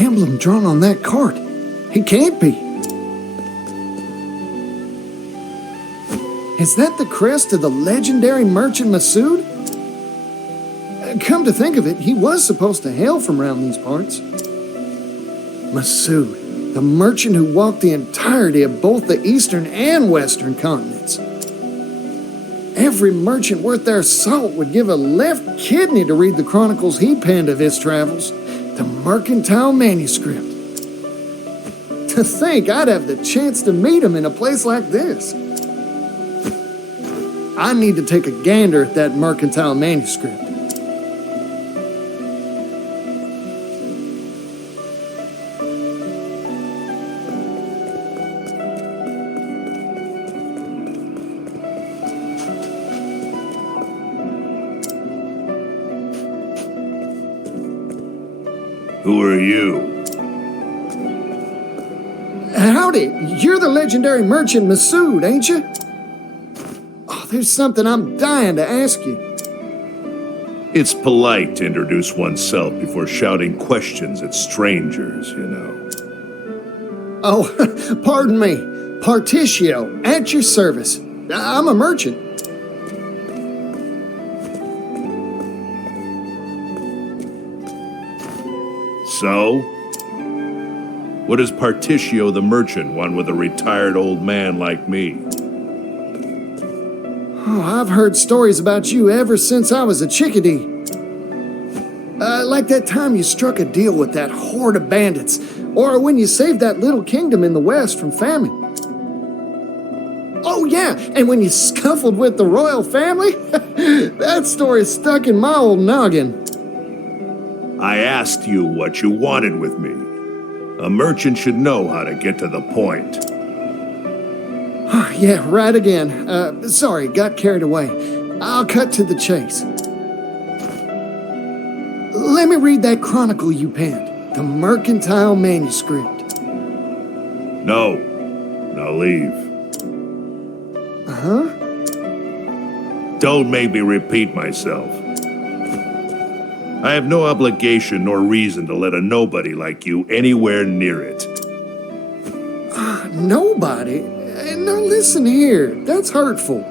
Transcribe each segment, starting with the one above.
emblem drawn on that cart. It can't be. Is that the crest of the legendary merchant Masood? Come to think of it, he was supposed to hail from around these parts. Masood, the merchant who walked the entirety of both the eastern and western continents. Every merchant worth their salt would give a left kidney to read the chronicles he penned of his travels, the mercantile manuscript. To think I'd have the chance to meet him in a place like this. I need to take a gander at that mercantile manuscript. Who are you? Howdy, you're the legendary merchant Masood, ain't you? Oh, there's something I'm dying to ask you. It's polite to introduce oneself before shouting questions at strangers, you know. Oh, pardon me. Partitio, at your service. I'm a merchant. So? What does Partitio the merchant want with a retired old man like me? Oh, I've heard stories about you ever since I was a chickadee. Like that time you struck a deal with that horde of bandits, or when you saved that little kingdom in the west from famine. Oh yeah, and when you scuffled with the royal family? That story stuck in my old noggin. I asked you what you wanted with me. A merchant should know how to get to the point. Yeah, right again. Sorry, got carried away. I'll cut to the chase. Let me read that chronicle you penned, the mercantile manuscript. No. Now leave. Uh-huh? Don't make me repeat myself. I have no obligation nor reason to let a nobody like you anywhere near it. Nobody? Now listen here, that's hurtful.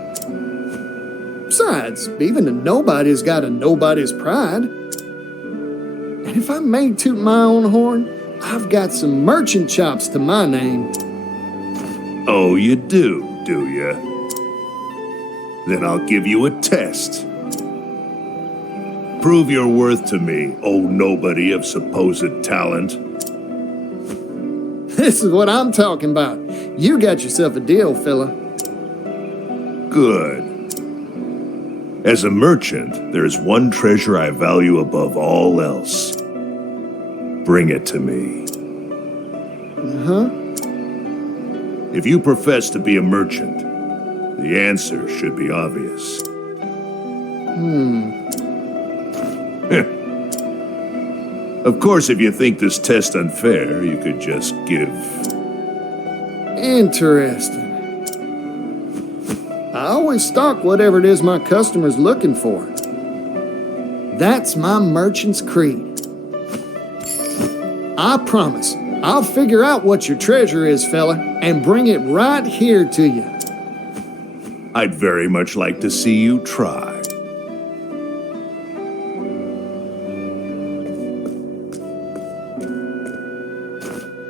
Besides, even a nobody's got a nobody's pride. And if I may toot my own horn, I've got some merchant chops to my name. Oh, you do you? Then I'll give you a test. Prove your worth to me, oh nobody of supposed talent. This is what I'm talking about. You got yourself a deal, fella. Good. As a merchant, there's one treasure I value above all else. Bring it to me. Uh-huh. If you profess to be a merchant, the answer should be obvious. Of course, if you think this test unfair, you could just give... Interesting. I always stock whatever it is my customer's looking for. That's my merchant's creed. I promise, I'll figure out what your treasure is, fella, and bring it right here to you. I'd very much like to see you try.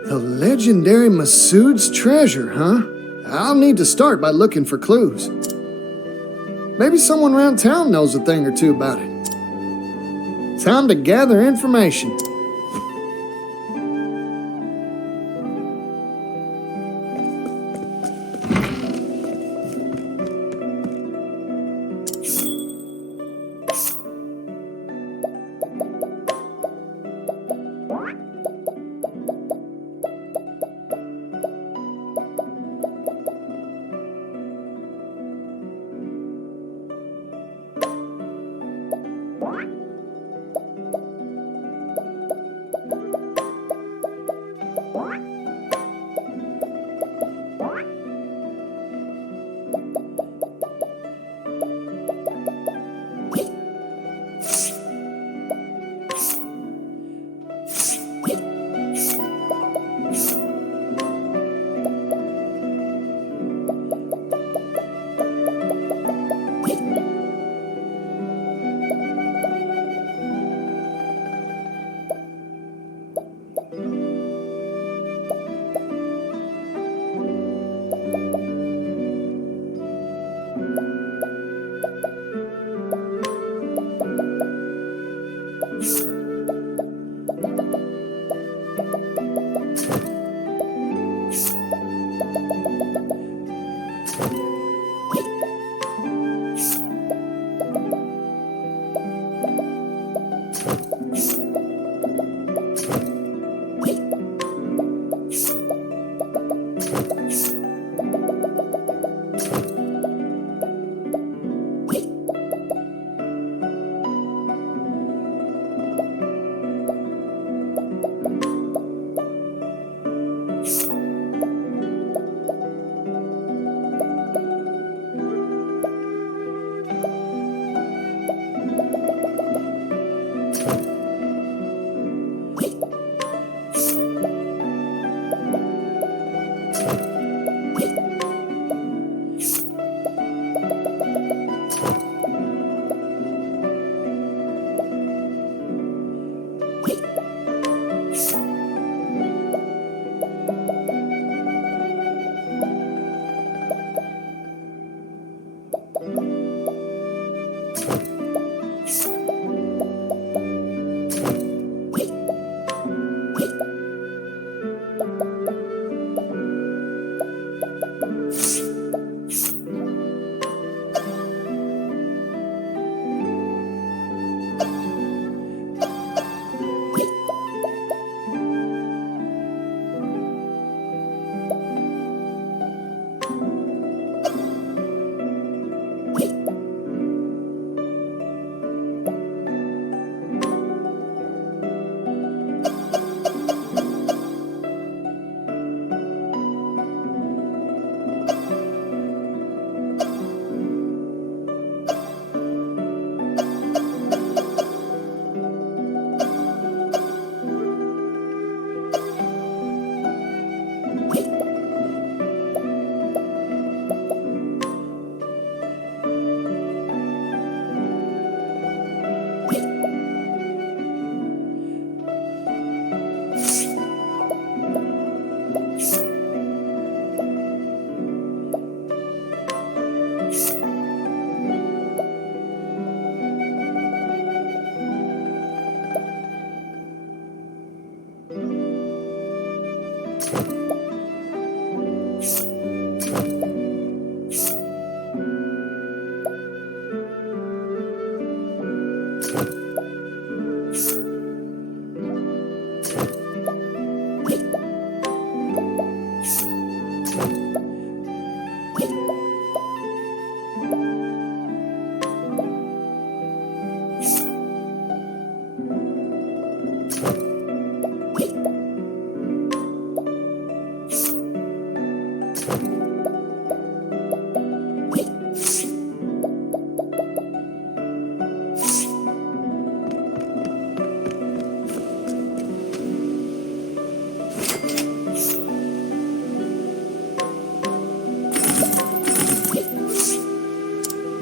The legendary Masood's treasure, huh? I'll need to start by looking for clues. Maybe someone around town knows a thing or two about it. Time to gather information.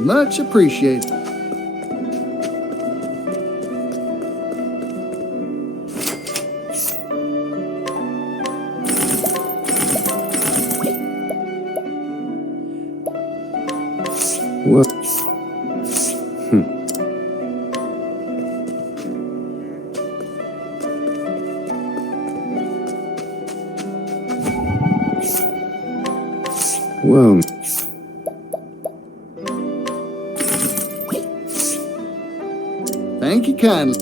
Much appreciated. Well, well, Thank you kindly.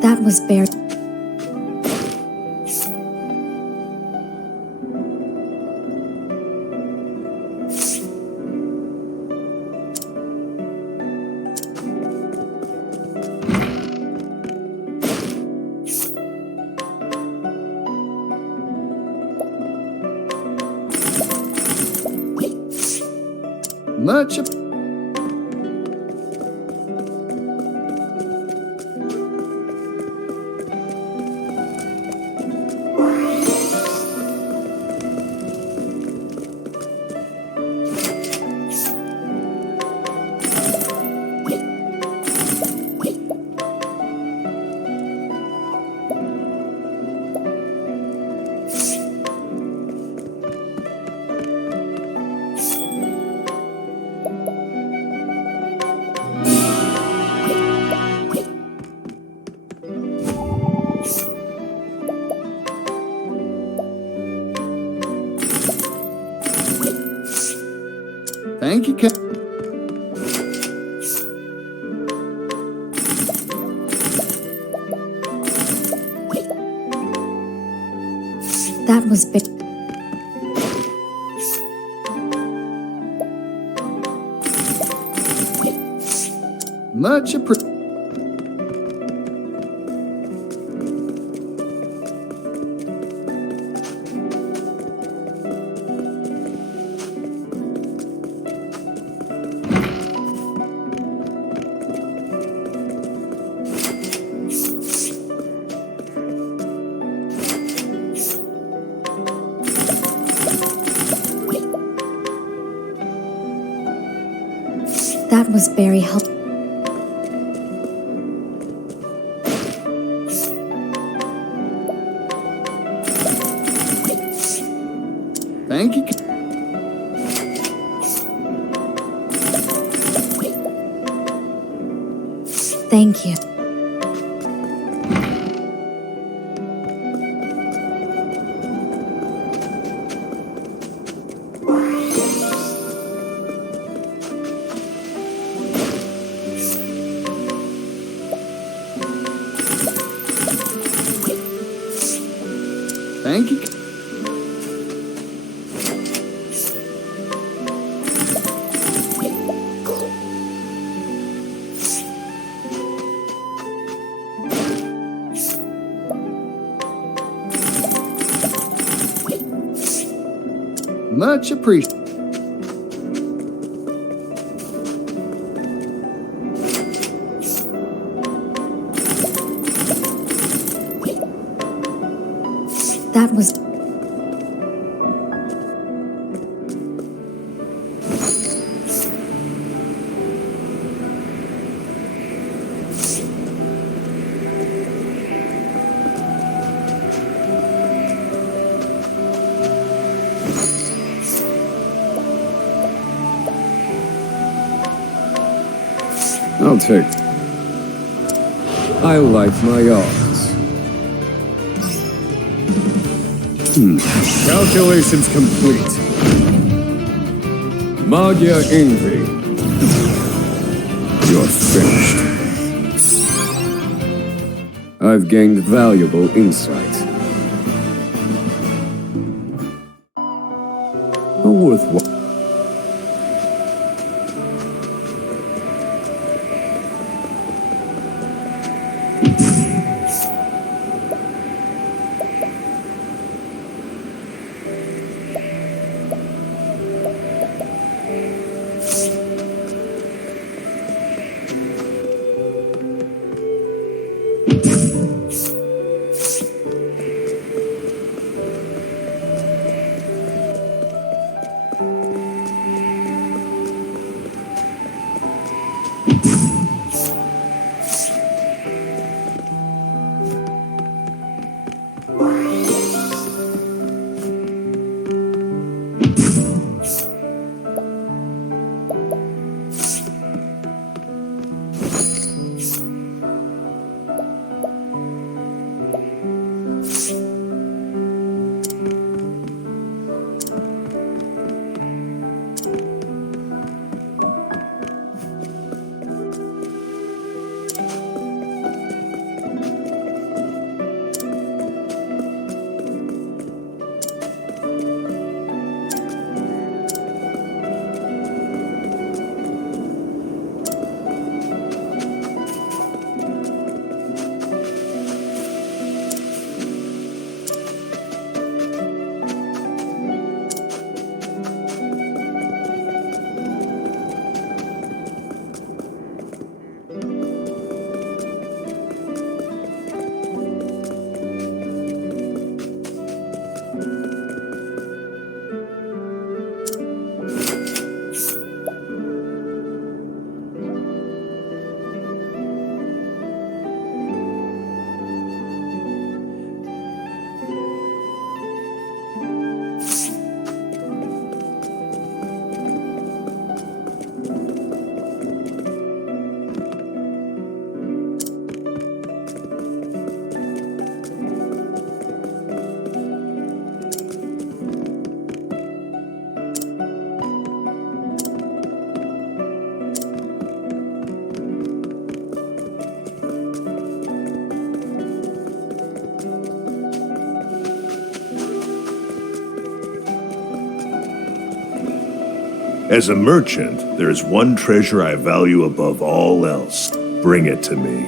That was bare. Much Thank you. That was bare. Much appreciated. That was very helpful. Thank you. Thank you. Thank you. Much appreciated. That was I'll take. I like my odds. Calculations complete. Magia Envy. You're finished. I've gained valuable insight. A worthwhile. As a merchant, there is one treasure I value above all else. Bring it to me.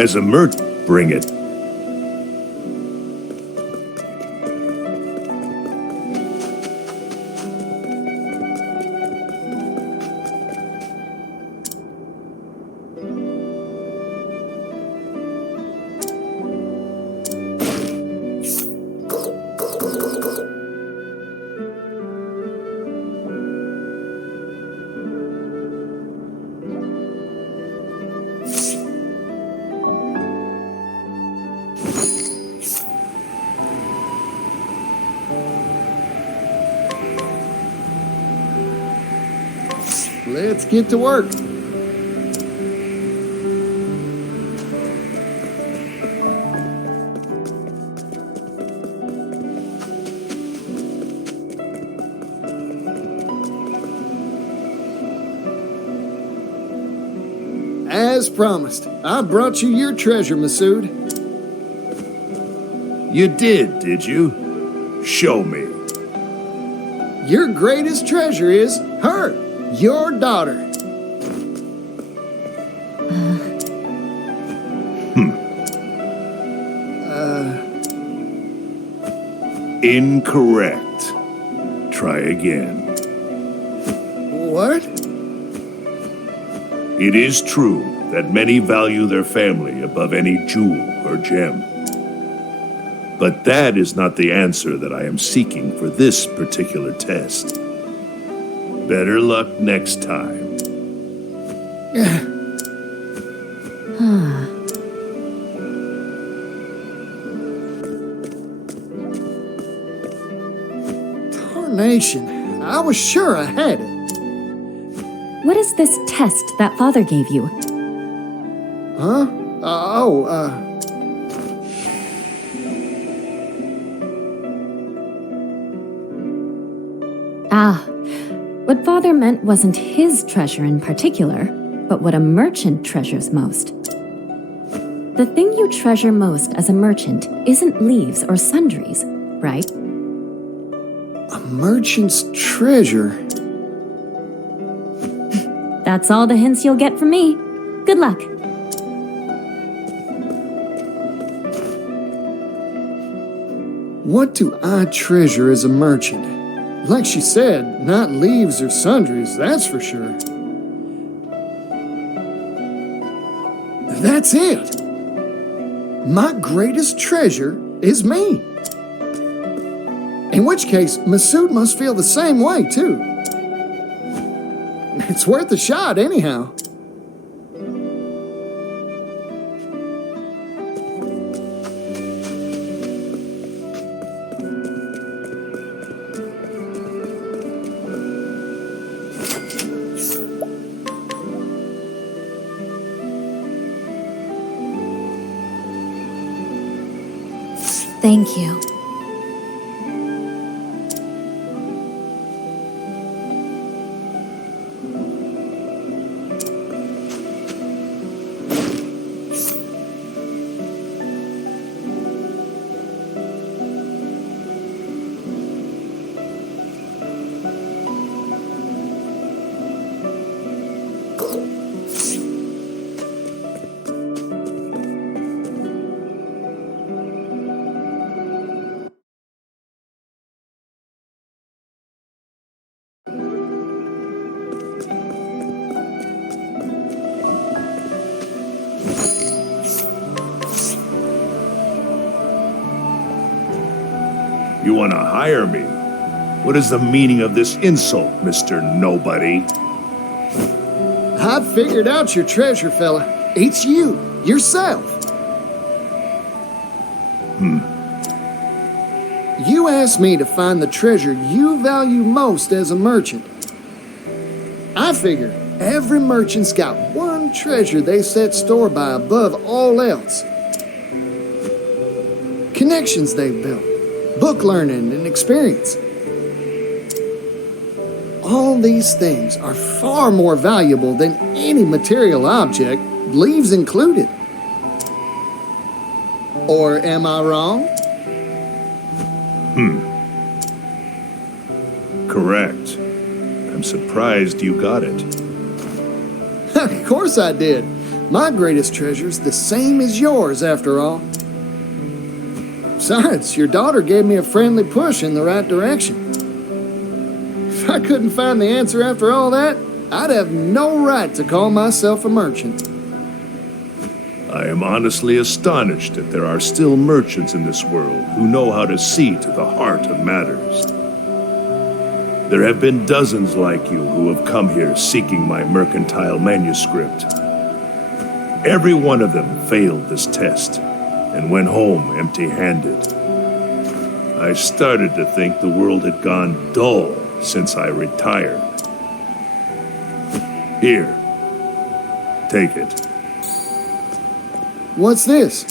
As a merchant, bring it. let's get to work. As promised, I brought you your treasure, Masood. You did you? Show me. Your greatest treasure is her, your daughter. Incorrect. Try again. What? It is true that many value their family above any jewel or gem. But that is not the answer that I am seeking for this particular test. Better luck next time. Tarnation, I was sure I had it. What is this test that father gave you? Huh? What father meant wasn't his treasure in particular, but what a merchant treasures most. The thing you treasure most as a merchant isn't leaves or sundries, right? A merchant's treasure. That's all the hints you'll get from me. Good luck. What do I treasure as a merchant? Like she said, not leaves or sundries, that's for sure. That's it. My greatest treasure is me. In which case, Masood must feel the same way, too. It's worth a shot, anyhow. Thank you. You want to hire me? What is the meaning of this insult, Mr. Nobody? I've figured out your treasure, fella. It's you, yourself. You asked me to find the treasure you value most as a merchant. I figure every merchant's got one treasure they set store by above all else. Connections they've built, book learning and experience. All these things are far more valuable than any material object, leaves included. Or am I wrong? Correct. I'm surprised you got it. Of course I did. My greatest treasure's the same as yours, after all. Besides, your daughter gave me a friendly push in the right direction. If I couldn't find the answer after all that, I'd have no right to call myself a merchant. I am honestly astonished that there are still merchants in this world who know how to see to the heart of matters. There have been dozens like you who have come here seeking my mercantile manuscript. Every one of them failed this test and went home empty-handed. I started to think the world had gone dull since I retired. Here. Take it. What's this?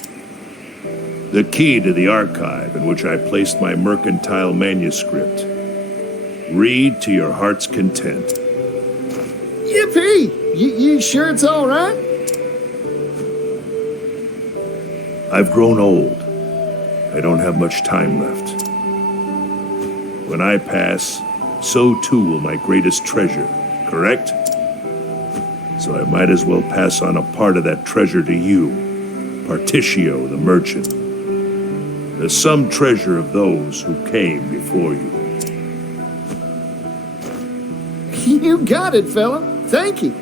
The key to the archive in which I placed my mercantile manuscript. Read to your heart's content. Yippee! You sure it's all right? I've grown old. I don't have much time left. When I pass, so too will my greatest treasure, correct? So I might as well pass on a part of that treasure to you, Partitio the merchant. There's some treasure of those who came before you. You got it, fella. Thank you.